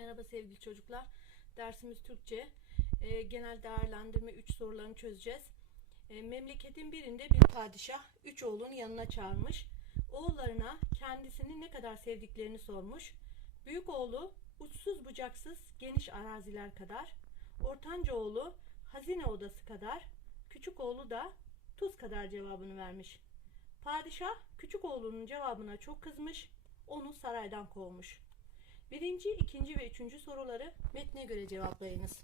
Merhaba sevgili çocuklar. Dersimiz Türkçe. Ee, genel değerlendirme 3 sorularını çözeceğiz. Ee, memleketin birinde bir padişah 3 oğlunu yanına çağırmış. Oğullarına kendisini ne kadar sevdiklerini sormuş. Büyük oğlu uçsuz bucaksız geniş araziler kadar. Ortanca oğlu hazine odası kadar. Küçük oğlu da tuz kadar cevabını vermiş. Padişah küçük oğlunun cevabına çok kızmış. Onu saraydan kovmuş. Birinci, ikinci ve üçüncü soruları metne göre cevaplayınız.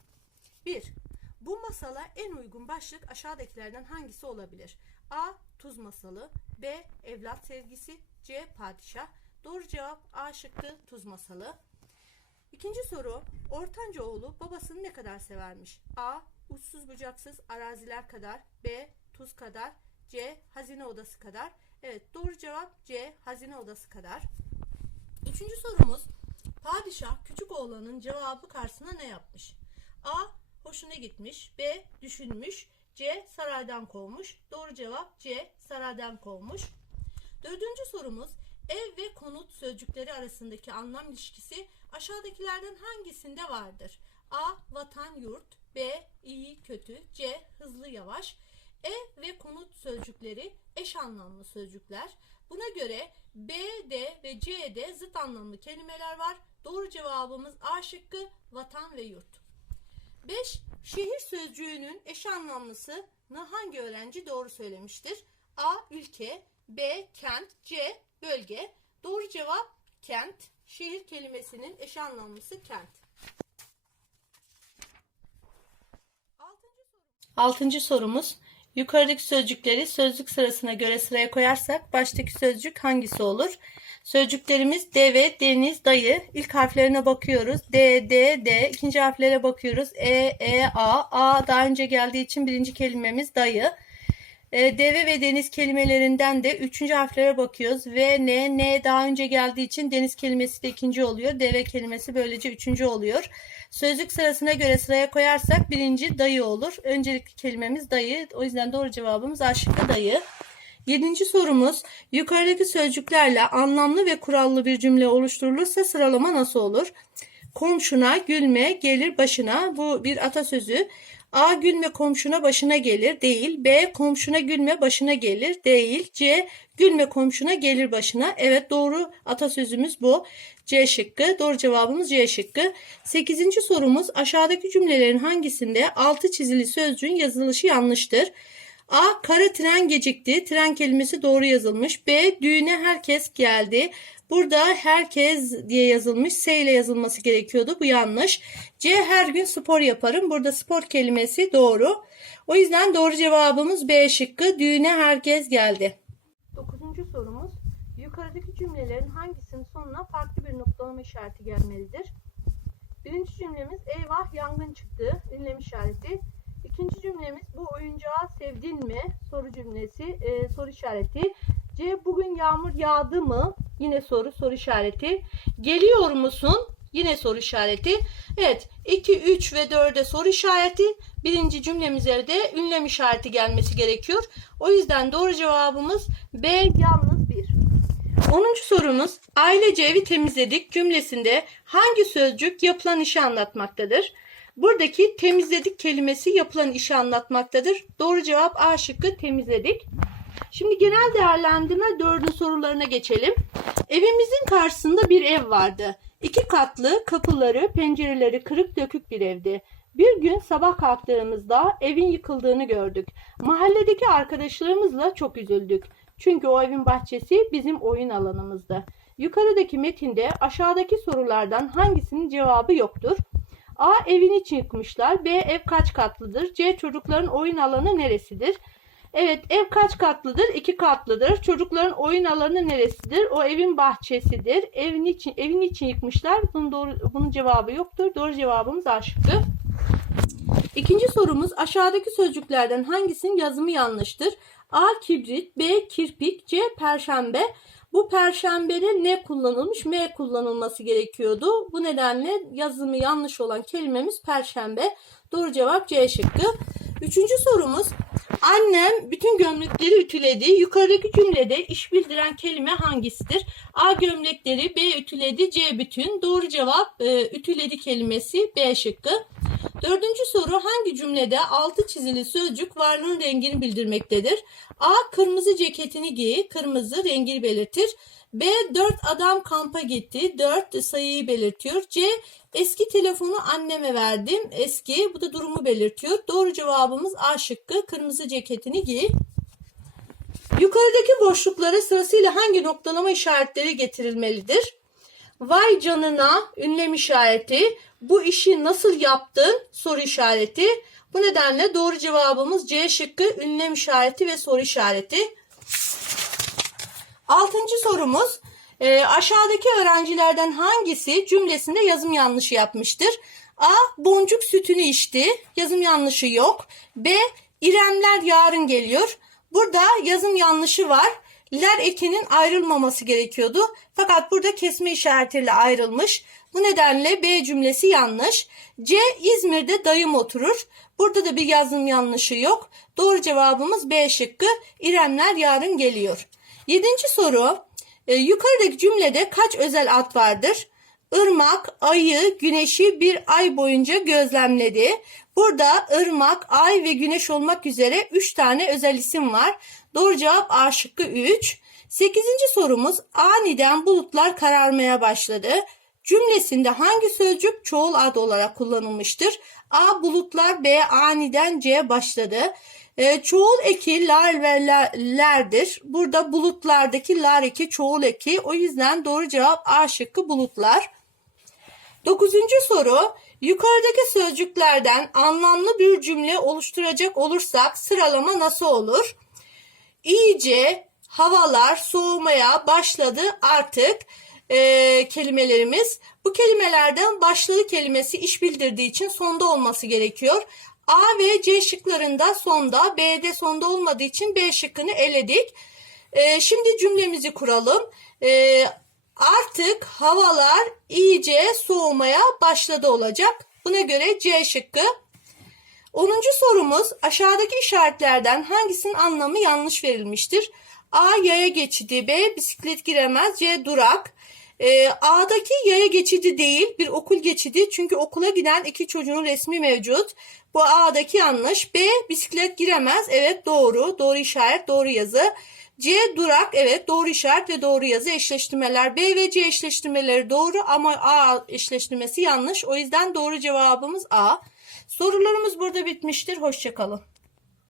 1. Bu masala en uygun başlık aşağıdakilerden hangisi olabilir? A. Tuz masalı B. Evlat sevgisi C. Padişah Doğru cevap A şıkkı tuz masalı. İkinci soru. Ortanca oğlu babasını ne kadar severmiş? A. Uçsuz bucaksız araziler kadar B. Tuz kadar C. Hazine odası kadar Evet doğru cevap C. Hazine odası kadar. Üçüncü sorumuz. Padişah küçük oğlanın cevabı karşısına ne yapmış? A. Hoşuna gitmiş. B. Düşünmüş. C. Saraydan kovmuş. Doğru cevap C. Saraydan kovmuş. Dördüncü sorumuz. Ev ve konut sözcükleri arasındaki anlam ilişkisi aşağıdakilerden hangisinde vardır? A. Vatan, yurt. B. iyi, kötü. C. Hızlı, yavaş. Ev ve konut sözcükleri eş anlamlı sözcükler. Buna göre B, ve C'de zıt anlamlı kelimeler var. Doğru cevabımız A şıkkı vatan ve yurt. 5. Şehir sözcüğünün eş anlamlısını hangi öğrenci doğru söylemiştir? A. Ülke B. Kent C. Bölge Doğru cevap kent. Şehir kelimesinin eş anlamlısı kent. Altıncı sorumuz. Yukarıdaki sözcükleri sözcük sırasına göre sıraya koyarsak baştaki sözcük hangisi olur? Sözcüklerimiz deve, deniz, dayı. İlk harflerine bakıyoruz. D, D, D. İkinci harflere bakıyoruz. E, E, A. A daha önce geldiği için birinci kelimemiz dayı. E, deve ve deniz kelimelerinden de üçüncü harflere bakıyoruz. V, N, N daha önce geldiği için deniz kelimesi de ikinci oluyor. Deve kelimesi böylece üçüncü oluyor. Sözcük sırasına göre sıraya koyarsak birinci dayı olur. Öncelikli kelimemiz dayı. O yüzden doğru cevabımız A dayı. Yedinci sorumuz yukarıdaki sözcüklerle anlamlı ve kurallı bir cümle oluşturulursa sıralama nasıl olur? Komşuna gülme gelir başına bu bir atasözü. A gülme komşuna başına gelir değil. B komşuna gülme başına gelir değil. C gülme komşuna gelir başına. Evet doğru atasözümüz bu. C şıkkı. Doğru cevabımız C şıkkı. Sekizinci sorumuz aşağıdaki cümlelerin hangisinde altı çizili sözcüğün yazılışı yanlıştır? A. Kara tren gecikti. Tren kelimesi doğru yazılmış. B. Düğüne herkes geldi. Burada herkes diye yazılmış. S ile yazılması gerekiyordu. Bu yanlış. C. Her gün spor yaparım. Burada spor kelimesi doğru. O yüzden doğru cevabımız B şıkkı. Düğüne herkes geldi. Dokuzuncu sorumuz. Yukarıdaki cümlelerin hangisinin sonuna farklı bir noktalama işareti gelmelidir? Birinci cümlemiz eyvah yangın çıktı. Ünlem işareti. İkinci cümlemiz bu oyuncağı sevdin mi? Soru cümlesi, e, soru işareti. C bugün yağmur yağdı mı? Yine soru, soru işareti. Geliyor musun? Yine soru işareti. Evet 2, 3 ve 4'e soru işareti. Birinci cümlemize de ünlem işareti gelmesi gerekiyor. O yüzden doğru cevabımız B yalnız 1. 10. sorumuz ailece evi temizledik cümlesinde hangi sözcük yapılan işi anlatmaktadır? Buradaki temizledik kelimesi yapılan işi anlatmaktadır. Doğru cevap A şıkkı temizledik. Şimdi genel değerlendirme dördün sorularına geçelim. Evimizin karşısında bir ev vardı. İki katlı, kapıları, pencereleri kırık dökük bir evdi. Bir gün sabah kalktığımızda evin yıkıldığını gördük. Mahalledeki arkadaşlarımızla çok üzüldük. Çünkü o evin bahçesi bizim oyun alanımızdı. Yukarıdaki metinde aşağıdaki sorulardan hangisinin cevabı yoktur? A. Evini için yıkmışlar. B. Ev kaç katlıdır? C. Çocukların oyun alanı neresidir? Evet ev kaç katlıdır? İki katlıdır. Çocukların oyun alanı neresidir? O evin bahçesidir. Evin için evin için yıkmışlar. Bunun doğru bunun cevabı yoktur. Doğru cevabımız A şıkkı. İkinci sorumuz aşağıdaki sözcüklerden hangisinin yazımı yanlıştır? A. Kibrit B. Kirpik C. Perşembe bu perşembede ne kullanılmış? M kullanılması gerekiyordu. Bu nedenle yazımı yanlış olan kelimemiz perşembe. Doğru cevap C şıkkı. Üçüncü sorumuz. Annem bütün gömlekleri ütüledi. Yukarıdaki cümlede iş bildiren kelime hangisidir? A gömlekleri, B ütüledi, C bütün. Doğru cevap e, ütüledi kelimesi B şıkkı. Dördüncü soru hangi cümlede altı çizili sözcük varlığın rengini bildirmektedir? A. Kırmızı ceketini giy. Kırmızı rengini belirtir. B. Dört adam kampa gitti. Dört sayıyı belirtiyor. C. Eski telefonu anneme verdim. Eski bu da durumu belirtiyor. Doğru cevabımız A şıkkı. Kırmızı ceketini giy. Yukarıdaki boşluklara sırasıyla hangi noktalama işaretleri getirilmelidir? Vay canına ünlem işareti. Bu işi nasıl yaptın? Soru işareti. Bu nedenle doğru cevabımız C şıkkı ünlem işareti ve soru işareti. Altıncı sorumuz. e, aşağıdaki öğrencilerden hangisi cümlesinde yazım yanlışı yapmıştır? A. Boncuk sütünü içti. Yazım yanlışı yok. B. İremler yarın geliyor. Burada yazım yanlışı var. Ler ekinin ayrılmaması gerekiyordu. Fakat burada kesme işaretiyle ayrılmış. Bu nedenle B cümlesi yanlış. C. İzmir'de dayım oturur. Burada da bir yazım yanlışı yok. Doğru cevabımız B şıkkı. İremler yarın geliyor. Yedinci soru. E, yukarıdaki cümlede kaç özel ad vardır? Irmak, ayı, güneşi bir ay boyunca gözlemledi. Burada ırmak, ay ve güneş olmak üzere 3 tane özel isim var. Doğru cevap A şıkkı 3. Sekizinci sorumuz aniden bulutlar kararmaya başladı. Cümlesinde hangi sözcük çoğul ad olarak kullanılmıştır? A bulutlar, B aniden, C başladı. E, çoğul eki lar ve lerdir. Burada bulutlardaki lar eki çoğul eki. O yüzden doğru cevap A şıkkı bulutlar. Dokuzuncu soru. Yukarıdaki sözcüklerden anlamlı bir cümle oluşturacak olursak sıralama nasıl olur? İyice havalar soğumaya başladı artık e, kelimelerimiz. Bu kelimelerden başladı kelimesi iş bildirdiği için sonda olması gerekiyor. A ve C şıklarında sonda, B'de sonda olmadığı için B şıkkını eledik. E, şimdi cümlemizi kuralım. E, artık havalar iyice soğumaya başladı olacak. Buna göre C şıkkı 10. sorumuz aşağıdaki işaretlerden hangisinin anlamı yanlış verilmiştir? A. Yaya geçidi. B. Bisiklet giremez. C. Durak. Ee, A'daki yaya geçidi değil bir okul geçidi çünkü okula giden iki çocuğun resmi mevcut. Bu A'daki yanlış. B. Bisiklet giremez. Evet doğru. Doğru işaret doğru yazı. C. Durak. Evet doğru işaret ve doğru yazı eşleştirmeler. B ve C eşleştirmeleri doğru ama A eşleştirmesi yanlış. O yüzden doğru cevabımız A. Sorularımız burada bitmiştir. Hoşçakalın.